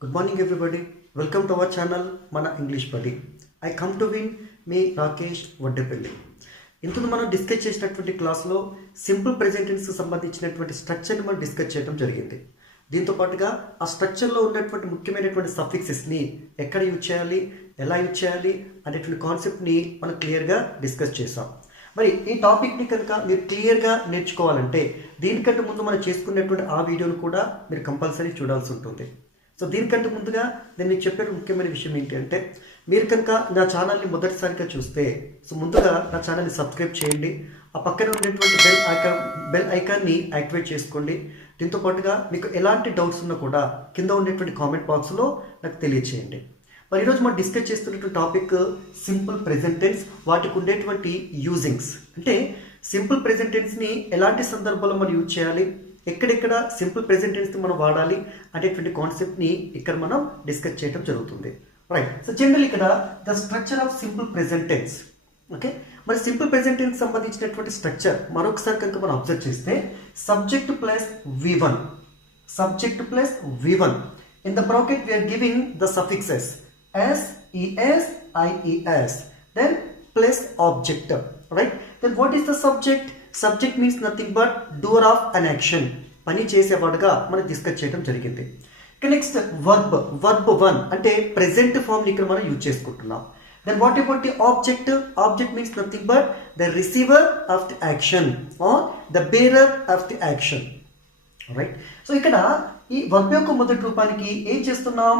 Good morning, everybody. Welcome to our channel, Mana English Buddy. I come to win మీ రాకేష్ వడ్డేపల్లి. ఇంతకు మనం discuss చేసినటువంటి క్లాస్లో simple present టెన్స్కి సంబంధించినటువంటి స్ట్రక్చర్ని మనం డిస్కస్ చేయడం జరిగింది. దీంతో పాటుగా ఆ స్ట్రక్చర్లో ఉన్నటువంటి ముఖ్యమైనటువంటి సఫిక్సెస్ని ఎక్కడ యూజ్ చేయాలి, ఎలా యూజ్ చేయాలి అనేటువంటి కాన్సెప్ట్ని మనం క్లియర్గా డిస్కస్ చేసాం. మరి ఈ టాపిక్ని కనుక మీరు క్లియర్గా నేర్చుకోవాలంటే దీనికంటే ముందు మనం చేసుకున్నటువంటి ఆ వీడియోను కూడా మీరు కంపల్సరీ చూడాల్సి ఉంటుంది. సో దీనికంటే ముందుగా నేను మీకు చెప్పే ముఖ్యమైన విషయం ఏంటి అంటే, మీరు కనుక నా ఛానల్ని మొదటిసారిగా చూస్తే ముందుగా నా ఛానల్ని సబ్స్క్రైబ్ చేయండి. ఆ పక్కన ఉన్నటువంటి బెల్ ఐకాన్ని యాక్టివేట్ చేసుకోండి. దీంతో పాటుగా మీకు ఎలాంటి డౌట్స్ ఉన్నా కూడా కింద ఉండేటువంటి కామెంట్ బాక్స్లో నాకు తెలియచేయండి. మరి ఈరోజు మనం డిస్కస్ చేస్తున్నటువంటి టాపిక్ సింపుల్ ప్రెజెంట్ టెన్స్, వాటికి ఉండేటువంటి యూజింగ్స్. అంటే సింపుల్ ప్రెజెంట్ టెన్స్ని ఎలాంటి సందర్భాల్లో మనం యూజ్ చేయాలి, ఎక్కడెక్కడ సింపుల్ ప్రెజెంట్ టెన్స్ని మనం వాడాలి అనేటువంటి కాన్సెప్ట్ని ఇక్కడ మనం డిస్కస్ చేయడం జరుగుతుంది. రైట్. సో జనరల్ ఇక్కడ the structure of simple present tense. Okay, మరి సింపుల్ ప్రెజెంట్ టెన్స్ సంబంధించినటువంటి స్ట్రక్చర్ మరొకసారి కనుక మనం అబ్జర్వ్ చేస్తే subject plus V1, subject plus V1. In the bracket we're giving the suffixes S, ES, IES, then plus object. Right? Then what is the subject? Subject means nothing but doer of an action. పని చేసేవాడుగా మనం discuss చేయడం జరిగింది. Next verb 1 అంటే present form ఇక్కడ మనం use చేసుకుంటున్నాం. Then what about the object? Object means nothing but the receiver of the action or the bearer of the action. Right. So ఇక్కడ ఈ వర్బ్ యొక్క మొదటి రూపానికి ఏం చేస్తున్నాం?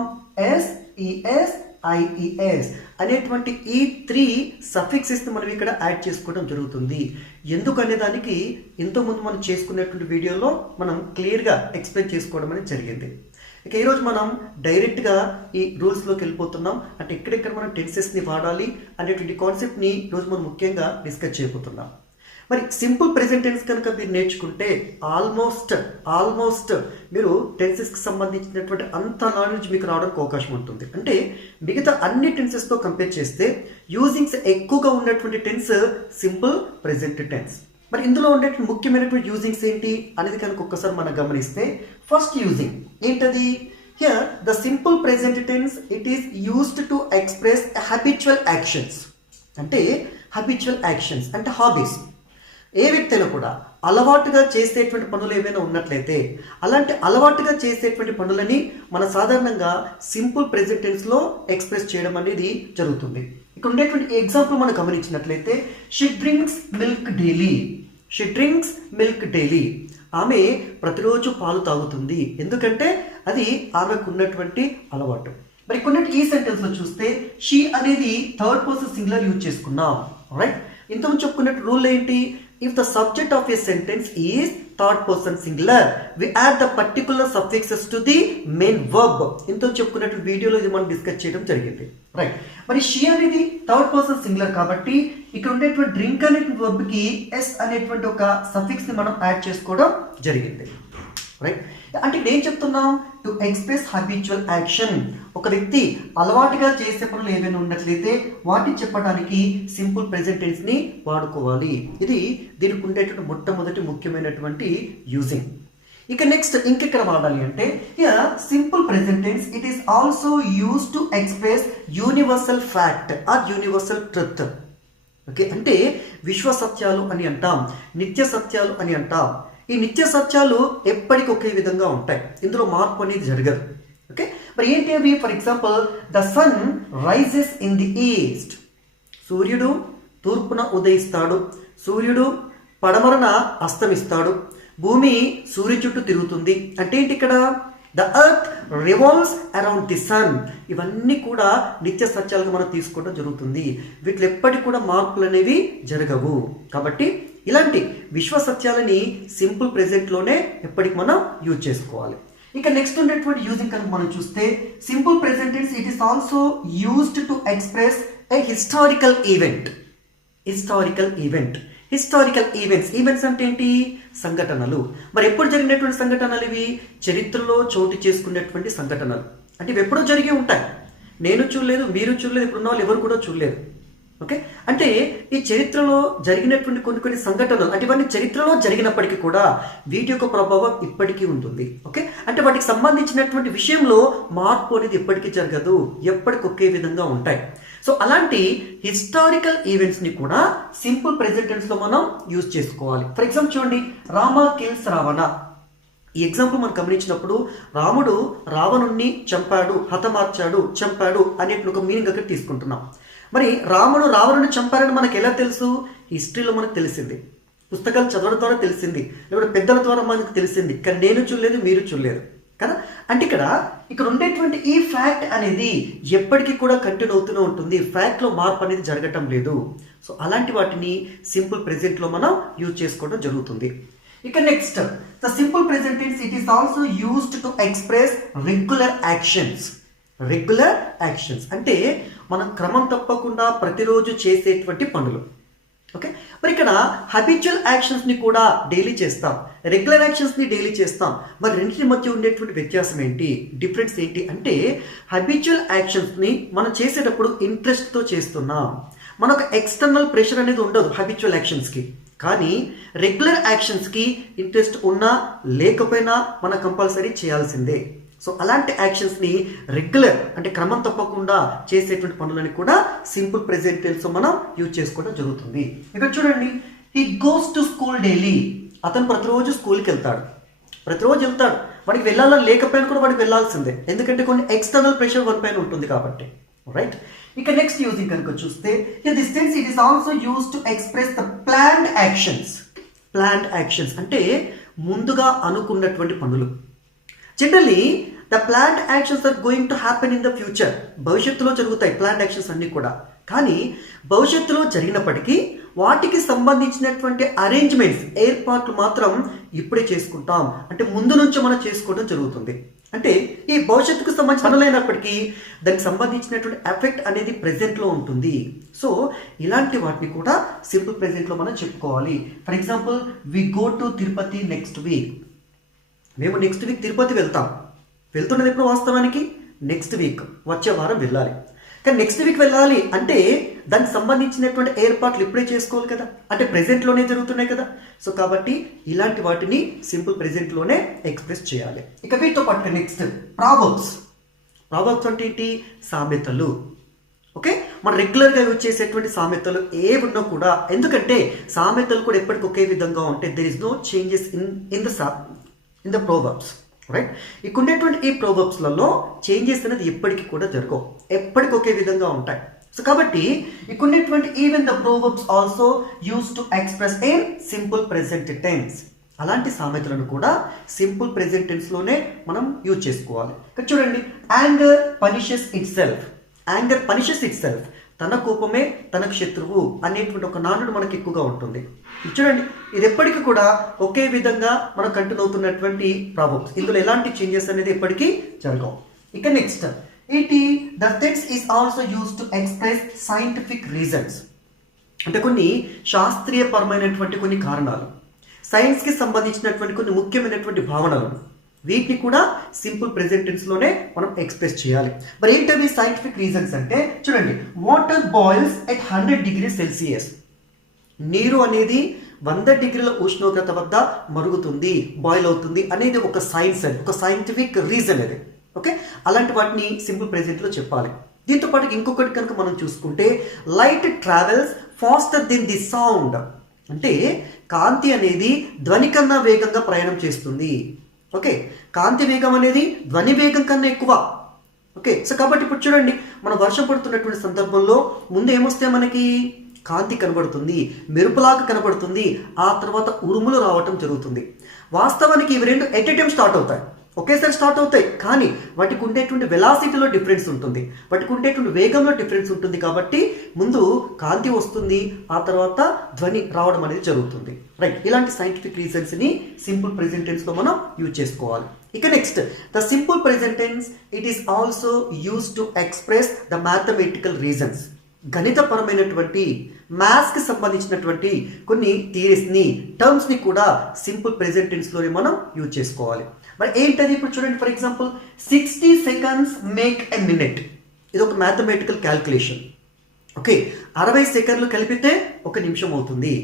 ఎస్, ఈఎస్, ఐఈఎస్ అనేటువంటి ఈ 3 సఫిక్సెస్ని మనం ఇక్కడ యాడ్ చేసుకోవడం జరుగుతుంది. ఎందుకనే దానికి ఇంతకుముందు మనం చేసుకునేటువంటి వీడియోలో మనం క్లియర్గా ఎక్స్ప్లెయిన్ చేసుకోవడం అనేది జరిగింది. ఇక ఈరోజు మనం డైరెక్ట్గా ఈ రూల్స్లోకి వెళ్ళిపోతున్నాం. అంటే ఎక్కడెక్కడ మనం టెన్సెస్ని వాడాలి అనేటువంటి కాన్సెప్ట్ని ఈరోజు మనం ముఖ్యంగా డిస్కస్ చేయబోతున్నాం. మరి సింపుల్ ప్రెజెంట్ టెన్స్ కనుక మీరు నేర్చుకుంటే ఆల్మోస్ట్ మీరు టెన్సెస్కి సంబంధించినటువంటి అంత నాలెడ్జ్ మీకు రావడానికి అవకాశం ఉంటుంది. అంటే మిగతా అన్ని టెన్సెస్తో కంపేర్ చేస్తే యూజింగ్స్ ఎక్కువగా ఉన్నటువంటి టెన్స్ సింపుల్ ప్రెజెంట్ టెన్స్. మరి ఇందులో ఉండేటువంటి ముఖ్యమైనటువంటి యూజింగ్స్ ఏంటి అనేది కనుక ఒక్కసారి మనం గమనిస్తే, ఫస్ట్ యూజింగ్ ఏంటది? Here the simple present tense it is used to express habitual actions. అంటే హ్యాబిచువల్ యాక్షన్స్ అంటే హాబీస్. ఏ వ్యక్తి అయినా కూడా అలవాటుగా చేసేటువంటి పనులు ఏమైనా ఉన్నట్లయితే అలాంటి అలవాటుగా చేసేటువంటి పనులని మన సాధారణంగా సింపుల్ ప్రెజెంట్ టెన్స్లో ఎక్స్ప్రెస్ చేయడం అనేది జరుగుతుంది. ఇక్కడ ఉండేటువంటి ఎగ్జాంపుల్ మనం గమనించినట్లయితే, she drinks milk daily. She drinks milk daily. ఆమె ప్రతిరోజు పాలు తాగుతుంది. ఎందుకంటే అది ఆమెకు ఉన్నటువంటి అలవాటు. మరి కొన్నిటి ఈ సెంటెన్స్లో చూస్తే షీ అనేది థర్డ్ పర్సన్ సింగులర్ యూజ్ చేసుకున్నాం. రైట్. ఇంతకుముందు చెప్పుకున్నట్టు రూల్ ఏంటి? If the subject of a sentence is third person singular, we add the particular suffixes to the main verb. ఇంతో చెప్పుకున్నట్టు వీడియోలో ఇది మనం డిస్కస్ చేయడం జరిగింది. రైట్. మరి షీ అనేది థర్డ్ పర్సన్ సింగులర్ కాబట్టి ఇక్కడ ఉండేటువంటి డ్రింక్ అనేటువంటి వర్బ్కి ఎస్ అనేటువంటి ఒక సఫిక్స్ని మనం యాడ్ చేసుకోవడం జరిగింది. రైట్. అంటే ఇక్కడ ఏం చెప్తున్నాం? To express habitual action. ఒక వ్యక్తి అలవాటుగా చేసే పనులు ఏవైనా ఉన్నట్లయితే వాటిని చెప్పడానికి సింపుల్ ప్రెజెంట్ టెన్స్ని వాడుకోవాలి. ఇది దీనికి ఉండేటువంటి మొట్టమొదటి ముఖ్యమైనటువంటి యూజింగ్. ఇక నెక్స్ట్ ఇంకెక్కడ వాడాలి అంటే, simple present tense it is also use to express universal fact or universal truth. Okay, అంటే విశ్వ సత్యాలు అని అంటాం, నిత్య సత్యాలు అని అంటాం. ఈ నిత్య సత్యాలు ఎప్పటికీ ఒకే విధంగా ఉంటాయి, ఇందులో మార్పు అనేది జరగదు. ఓకే, మరి ఏంటి అవి? For example, the sun rises in the east. సూర్యుడు తూర్పున ఉదయిస్తాడు, సూర్యుడు పడమరన అస్తమిస్తాడు, భూమి సూర్యుడి చుట్టూ తిరుగుతుంది. అంటే ఏంటి ఇక్కడ? The earth revolves around the sun. ఇవన్నీ కూడా నిత్య సత్యాలుగా మనం తీసుకోవడం జరుగుతుంది. వీటిలో ఎప్పటికీ కూడా మార్పులు అనేవి జరగవు. కాబట్టి ఇలాంటి విశ్వ సత్యాలని సింపుల్ ప్రెజెంట్లోనే ఎప్పటికి మనం యూజ్ చేసుకోవాలి. ఇక నెక్స్ట్ ఉండేటువంటి యూజింగ్ కనుక మనం చూస్తే, simple present tense it is also used to express a historical event. Historical events అంటే ఏంటి? సంఘటనలు. మరి ఎప్పుడు జరిగినటువంటి సంఘటనలు ఇవి? చరిత్రలో చోటు చేసుకునేటువంటి సంఘటనలు. అంటే ఇవి ఎప్పుడో జరిగి ఉంటాయి. నేను చూడలేదు, మీరు చూడలేదు, ఇప్పుడున్న వాళ్ళు ఎవరు కూడా చూడలేదు. ఓకే, అంటే ఈ చరిత్రలో జరిగినటువంటి కొన్ని సంఘటనలు అంటే ఇవన్నీ చరిత్రలో జరిగినప్పటికీ కూడా వీటి యొక్క ప్రభావం ఇప్పటికీ ఉంటుంది. ఓకే, అంటే వాటికి సంబంధించినటువంటి విషయంలో మార్పు అనేది ఎప్పటికీ జరగదు, ఎప్పటికి ఒకే విధంగా ఉంటాయి. సో అలాంటి హిస్టారికల్ ఈవెంట్స్ని కూడా సింపుల్ ప్రెజెంట్ టెన్స్లో మనం యూజ్ చేసుకోవాలి. ఫర్ ఎగ్జాంపుల్ చూడండి, రామ కిల్స్ రావణ. ఈ ఎగ్జాంపుల్ మనం గమనించినప్పుడు రాముడు రావణుణ్ణి చంపాడు, హతమార్చాడు, చంపాడు అనేటువంటి ఒక మీనింగ్ అక్కడ తీసుకుంటున్నాం. మరి రాముడు రావణుని చంపారని మనకు ఎలా తెలుసు? హిస్టరీలో మనకు తెలిసింది, పుస్తకాలు చదవడం ద్వారా తెలిసింది, లేకపోతే పెద్దల ద్వారా మనకు తెలిసింది. కానీ నేను చూడలేదు, మీరు చూడలేదు కదా. అంటే ఇక్కడ ఉండేటువంటి ఈ ఫ్యాక్ట్ అనేది ఎప్పటికీ కూడా కంటిన్యూ అవుతూనే ఉంటుంది, ఫ్యాక్ట్లో మార్పు అనేది జరగటం లేదు. సో అలాంటి వాటిని సింపుల్ ప్రెజెంట్లో మనం యూజ్ చేసుకోవడం జరుగుతుంది. ఇక next, the simple present tense it is also used to express regular actions. Regular actions అంటే మనం క్రమం తప్పకుండా ప్రతిరోజు చేసేటువంటి పనులు. ఓకే, మరి ఇక్కడ హ్యాబిచువల్ యాక్షన్స్ని కూడా డైలీ చేస్తాం, రెగ్యులర్ యాక్షన్స్ని డైలీ చేస్తాం. మరి రెండింటి మధ్య ఉండేటువంటి వ్యత్యాసం ఏంటి, డిఫరెన్స్ ఏంటి అంటే, హ్యాబిచువల్ యాక్షన్స్ని మనం చేసేటప్పుడు ఇంట్రెస్ట్తో చేస్తున్నాం, మనకు ఎక్స్టర్నల్ ప్రెషర్ అనేది ఉండదు హ్యాబిచువల్ యాక్షన్స్కి. కానీ రెగ్యులర్ యాక్షన్స్కి ఇంట్రెస్ట్ ఉన్నా లేకపోయినా మనం కంపల్సరీ చేయాల్సిందే. సో అలాంటి యాక్షన్స్ని రెగ్యులర్ అంటే క్రమం తప్పకుండా చేసేటువంటి పనులని కూడా సింపుల్ ప్రెజెంట్ టెన్స్లో మనం యూజ్ చేసుకోవడం జరుగుతుంది. ఇక్కడ చూడండి, he goes to school daily. అతను ప్రతిరోజు స్కూల్కి వెళ్తాడు, ప్రతిరోజు వెళ్తాడు. వాడికి వెళ్ళాలని లేకపోయినా కూడా వాడికి వెళ్ళాల్సిందే, ఎందుకంటే కొన్ని ఎక్స్టర్నల్ ప్రెషర్ వాడి పైన ఉంటుంది కాబట్టి. రైట్, ఇక నెక్స్ట్ యూజింగ్ కనుక చూస్తే, this tense it is also used to express the planned actions. Planned actions అంటే ముందుగా అనుకున్నటువంటి పనులు. Generally the planned actions are going to happen in the future. భవిష్యత్తులో జరుగుతాయి ప్లాన్డ్ యాక్షన్స్ అన్నీ కూడా. కానీ భవిష్యత్తులో జరిగినప్పటికీ వాటికి సంబంధించినటువంటి అరేంజ్మెంట్స్, ఏర్పాట్లు మాత్రం ఇప్పుడే చేసుకుంటాం, అంటే ముందు నుంచి మనం చేసుకోవడం జరుగుతుంది. అంటే ఈ భవిష్యత్తుకు సంబంధించిన పనులైనప్పటికీ దానికి సంబంధించినటువంటి ఎఫెక్ట్ అనేది ప్రెజెంట్లో ఉంటుంది. సో ఇలాంటి వాటిని కూడా సింపుల్ ప్రెజెంట్లో మనం చెప్పుకోవాలి. For example, we go to Tirupati next week. మేము నెక్స్ట్ వీక్ తిరుపతి వెళ్తాం. వెళ్తున్నది ఎప్పుడు వాస్తవానికి? నెక్స్ట్ వీక్, వచ్చే వారం వెళ్ళాలి. కానీ నెక్స్ట్ వీక్ వెళ్ళాలి అంటే దానికి సంబంధించినటువంటి ఏర్పాట్లు ఇప్పుడే చేసుకోవాలి కదా, అంటే ప్రెజెంట్లోనే జరుగుతున్నాయి కదా. సో కాబట్టి ఇలాంటి వాటిని సింపుల్ ప్రెజెంట్లోనే ఎక్స్ప్రెస్ చేయాలి. ఇక వీటితో పాటు నెక్స్ట్ ప్రావర్బ్స్. ప్రావర్బ్స్ అంటే ఏంటి? సామెతలు. ఓకే, మనం రెగ్యులర్గా యూజ్ చేసేటువంటి సామెతలు ఏ ఉన్నా కూడా, ఎందుకంటే సామెతలు కూడా ఎప్పటికీ ఒకే విధంగా ఉంటాయి. There is no changes in the proverbs. Right, ఇక్కడ ఉండేటువంటి ఈ ప్రోవర్బ్స్లలో చేంజెస్ అనేది ఎప్పటికీ కూడా జరగవు, ఎప్పటికీ ఒకే విధంగా ఉంటాయి. సో కాబట్టి ఇక్కడ ఉండేటువంటి even the proverbs also use to express in simple present tense. అలాంటి సామెతలను కూడా సింపుల్ ప్రెజెంట్ టెన్స్లోనే మనం యూజ్ చేసుకోవాలి. ఇక్కడ చూడండి, anger punishes it self. Anger punishes it self. తన కోపమే తనకు శత్రువు అనేటువంటి ఒక నానుడు మనకి ఎక్కువగా ఉంటుంది. చూడండి, ఇది ఎప్పటికీ కూడా ఒకే విధంగా మనం కంటిన్యూ అవుతున్నటువంటి ప్రాబ్లమ్స్. ఇందులో ఎలాంటి చేంజెస్ అనేది ఎప్పటికీ జరగవు. ఇక next, the tense is also use to express scientific reasons. అంటే కొన్ని శాస్త్రీయపరమైనటువంటి కొన్ని కారణాలు, సైన్స్కి సంబంధించినటువంటి కొన్ని ముఖ్యమైనటువంటి భావనలు, వీటిని కూడా సింపుల్ ప్రెజెంట్ టెన్స్లోనే మనం ఎక్స్ప్రెస్ చేయాలి. మరి ఏంటవి సైంటిఫిక్ రీజన్స్ అంటే, చూడండి, water boils at 100 degrees Celsius. నీరు అనేది 100 డిగ్రీల ఉష్ణోగ్రత వద్ద మరుగుతుంది, బాయిల్ అవుతుంది అనేది ఒక సైన్స్, అది ఒక సైంటిఫిక్ రీజన్ అది. ఓకే, అలాంటి వాటిని సింపుల్ ప్రెజెంట్లో చెప్పాలి. దీంతో పాటు ఇంకొకటి కనుక మనం చూసుకుంటే, light travels faster than the sound. అంటే కాంతి అనేది ధ్వని కన్నా వేగంగా ప్రయాణం చేస్తుంది. ఓకే, కాంతి వేగం అనేది ధ్వని వేగం కన్నా ఎక్కువ. ఓకే, సో కాబట్టి ఇప్పుడు చూడండి, మనం వర్షం పడుతున్నటువంటి సందర్భంలో ముందు ఏమొస్తే మనకి కాంతి కనబడుతుంది, మెరుపులాగా కనబడుతుంది, ఆ తర్వాత ఉరుములు రావటం జరుగుతుంది. వాస్తవానికి ఇవి రెండు ఎట్ ఏ టైం స్టార్ట్ అవుతాయి, ఒకేసారి స్టార్ట్ అవుతాయి. కానీ వాటికి ఉండేటువంటి వెలాసిటీలో డిఫరెన్స్ ఉంటుంది, వాటికి ఉండేటువంటి వేగంలో డిఫరెన్స్ ఉంటుంది. కాబట్టి ముందు కాంతి వస్తుంది, ఆ తర్వాత ధ్వని రావడం అనేది జరుగుతుంది. రైట్, ఇలాంటి సైంటిఫిక్ రీజన్స్ని సింపుల్ ప్రెజెంట్ టెన్స్లో మనం యూజ్ చేసుకోవాలి. ఇక next, the simple present tense it is also use to express the mathematical reasons. గణితపరమైనటువంటి మ్యాథ్స్కి సంబంధించినటువంటి కొన్ని థియరీస్ని, టర్మ్స్ని కూడా సింపుల్ ప్రెజెంట్ టెన్స్లోనే మనం యూజ్ చేసుకోవాలి. మరి ఏంటది? ఇప్పుడు చూడండి, for example 60 seconds make a minute. ఇది ఒక మ్యాథమెటికల్ క్యాల్కులేషన్. ఓకే, 60 సెకండ్లు కలిపితే 1 నిమిషం అవుతుంది.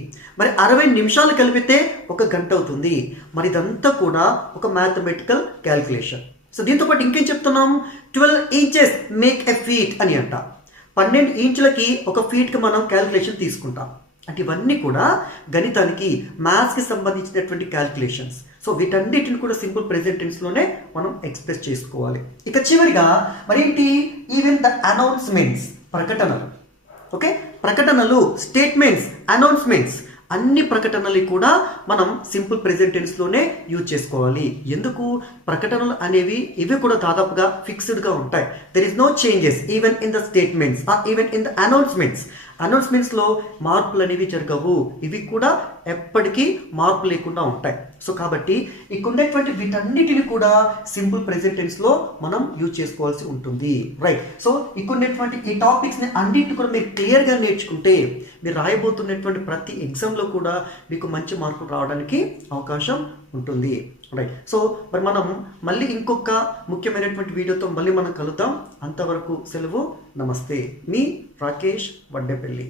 మరి 60 నిమిషాలు కలిపితే 1 గంట అవుతుంది. మరి ఇదంతా కూడా ఒక మ్యాథమెటికల్ క్యాల్కులేషన్. సో దీంతో పాటు ఇంకేం చెప్తున్నాం, 12 ఇంచెస్ మేక్ ఎ ఫీట్ అని అంట. 12 ఇంచులకి ఒక ఫీట్కి మనం క్యాల్కులేషన్ తీసుకుంటాం. అంటే ఇవన్నీ కూడా గణితానికి, మ్యాథ్స్కి సంబంధించినటువంటి క్యాల్కులేషన్స్. సో వీటన్నిటిని కూడా సింపుల్ ప్రెజెంట్ టెన్స్లోనే మనం ఎక్స్ప్రెస్ చేసుకోవాలి. ఇక చివరిగా మరేంటి, ఈవెన్ ద అనౌన్స్మెంట్స్, ప్రకటనలు. ఓకే, ప్రకటనలు, స్టేట్మెంట్స్, అనౌన్స్మెంట్స్, అన్ని ప్రకటనలు కూడా మనం సింపుల్ ప్రెజెంట్ టెన్స్లోనే యూజ్ చేసుకోవాలి. ఎందుకు, ప్రకటనలు అనేవి ఇవి కూడా దాదాపుగా ఫిక్స్డ్గా ఉంటాయి. There is no changes even in the statements or even in the announcements. అనౌన్స్మెంట్స్లో మార్పులు అనేవి జరగవు, ఇవి కూడా ఎప్పటికీ మార్పు లేకుండా ఉంటాయి. సో కాబట్టి ఇక్కడ ఉన్నటువంటి వీటన్నిటిని కూడా సింపుల్ ప్రెజెంట్ టెన్స్లో మనం యూజ్ చేసుకోవాల్సి ఉంటుంది. రైట్. సో ఇక్కడ ఉన్నటువంటి ఈ టాపిక్స్ని అన్నింటిని కూడా మీరు క్లియర్గా నేర్చుకుంటే మీరు రాయబోతున్నటువంటి ప్రతి ఎగ్జామ్లో కూడా మీకు మంచి మార్కులు రావడానికి అవకాశం ఉంటుంది. రైట్. సో మరి మనం మళ్ళీ ఇంకొక ముఖ్యమైనటువంటి వీడియోతో మళ్ళీ మనం కలుద్దాం. అంతవరకు సెలవు. నమస్తే. మీ రాకేష్ వడ్డేపల్లి.